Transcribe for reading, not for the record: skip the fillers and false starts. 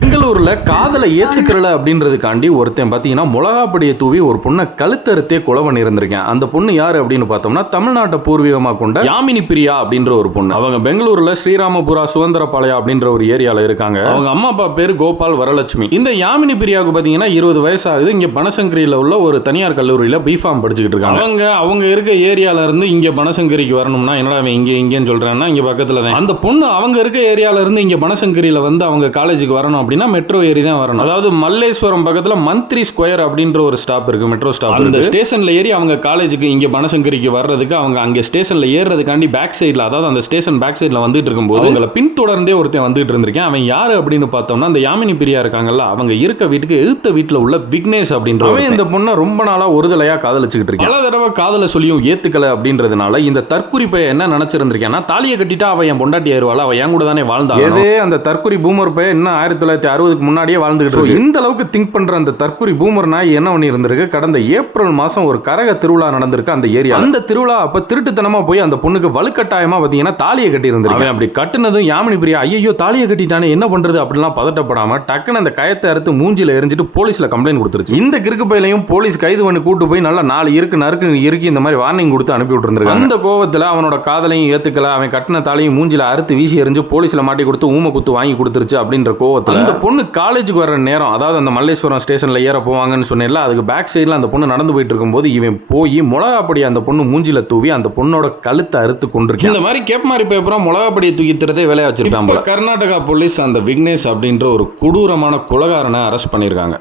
பெங்களூர்ல காதலை ஏத்துக்கிறல அப்படின்றதுக்காண்டி ஒருத்தன் பாத்தீங்கன்னா மிளகாப்பொடியை தூவி ஒரு பொண்ணை கழுத்தறுத்தே கொலை பண்ணி இருந்திருக்கேன். அந்த பொண்ணு யாரு அப்படின்னு பார்த்தோம்னா தமிழ்நாட்டை பூர்வீகமா கொண்ட யாமினி பிரியா அப்படின்ற ஒரு பொண்ணு. அவங்க பெங்களூர்ல ஸ்ரீராமபுரா சுதந்திரபாளையம் அப்படின்ற ஒரு ஏரியால இருக்காங்க. அவங்க அம்மா அப்பா பேரு கோபால் வரலட்சுமி. இந்த யாமினி பிரியாவுக்கு பாத்தீங்கன்னா 20 வயசு ஆகுது. இங்க பனசங்கரியில உள்ள ஒரு தனியார் கல்லூரியில பிஃபார்ம் படிச்சுக்கிட்டு இருக்காங்க. அவங்க இருக்க ஏரியால இருந்து இங்க பனசங்கரிக்கு வரணும்னா என்னடா இங்கன்னு சொல்றேன்னா இங்க பக்கத்துல தான். அந்த பொண்ணு அவங்க இருக்க ஏரியால இருந்து இங்க பனசங்கரியில வந்து அவங்க காலேஜுக்கு வரணும் அப்படின்னா மெட்ரோ ஏறி தான் வரணும். அதாவது மல்லேஸ்வரம் பக்கத்துல மந்திரி ஸ்கொயர் அப்படின்ற ஒரு ஸ்டாப் இருக்கு, மெட்ரோ ஸ்டாப். அந்த ஸ்டேஷன்ல ஏறி அவங்க காலேஜுக்கு இங்க பனசங்கரிக்கு வர்றதுக்கு அவங்க அங்க ஸ்டேஷன்ல ஏறதுக்காண்டி பேக் சைடுல, அதாவது அந்த ஸ்டேஷன் பேக் சைடுல வந்துட்டு இருக்கும்போது அவங்களை பின்தொடர்ந்தே ஒருத்தன் வந்துட்டு இருந்திருக்கேன். அவன் யாரு அப்படின்னு பார்த்தோம்னா அந்த யாமினி பிரியா இருக்காங்கல்ல, அவங்க இருக்க வீட்டுக்கு எதிர்த்த வீட்டுல உள்ள விக்னேஷ் அப்படின்றவன் இந்த பொண்ணை ரொம்ப நாளா ஒருதலையா காதலிச்சுக்கிட்டு இருக்கேன். பல தடவை காதல சொல்லியும் ஏத்துக்கல அப்படின்றதுனால இந்த தற்குறிப்பை என்ன நினைச்சிருந்திருக்கேன்னா, தாலியை கட்டிட்டா அவன் என் பொண்டாட்டி ஏறுவாள், அவன் என் கூட தானே வாழ்ந்தாங்க. அந்த தற்குறி பூமர் பையன் இன்னும் 1960க்கு முன்னாடியே வாழ்ந்துகிட்டு. இந்த அளவுக்கு திங்க் பண்ற அந்த தற்குறி பூமர் நாய் என்ன பண்ணி இருந்திருக்கு, கடந்த ஏப்ரல் மாசம் ஒரு கரக திருவிழா நடந்திருக்கு அந்த ஏரியா. அந்த திருவிழா அப்ப திருட்டுத்தனமா போய் அந்த பொண்ணுக்கு வலுக்கட்டாயமா பாத்தீங்கன்னா தாலியை கட்டி இருந்திருக்கு. அப்படி கட்டுனதும் யாமினி பிரியா ஐயோ தாலியை கட்டிட்டானே என்ன பண்றது அப்படிலாம் பதட்டப்படாம டக்குன்னு அந்த கயத்தை அறுத்து மூஞ்சில எரிஞ்சிட்டு போலீஸ்ல கம்ப்ளைண்ட் கொடுத்துருச்சு. இந்த கிறுக்கு பையிலையும் போலீஸ் கைது பண்ணி கூட்டு போய் நல்லா 4 இருக்கு இந்த மாதிரி வார்னிங் கொடுத்து அனுப்பி விட்டுருந்திருக்கு. அந்த கோவத்துல அவனோட காதலையும் ஏத்துக்கல, அவன் கட்டின தாலியும் மூஞ்சில அறுத்து வீசி எரிஞ்சு போலீஸ்ல மாட்டி கொடுத்து ஊமை குத்து வாங்கி கொடுத்துருச்சு அப்படின்ற கோவத்துல அந்த பொண்ணு காலேஜுக்கு வர நேரம், அதாவது அந்த மல்லேஸ்வரம் ஸ்டேஷன்ல ஏற போவாங்கன்னு சொன்னேன்ல, அதுக்கு பேக் சைடுல அந்த பொண்ணு நடந்து போயிட்டு இருக்கும்போது இவன் போய் மிளகாப்பொடி அந்த பொண்ணு மூஞ்சில தூவி அந்த பொண்ணோட கழுத்தை அறுத்து கொண்டிருக்கு. இந்த மாதிரி கேப் மாதிரி பேப்பரா மிளகாப்பொடியை தூக்கி தரதே வேலையா வச்சிருப்பாங்க. கர்நாடகா போலீஸ் அந்த விக்னேஷ் அப்படின்ற ஒரு கொடூரமான கொலைகாரனை அரெஸ்ட் பண்ணியிருக்காங்க.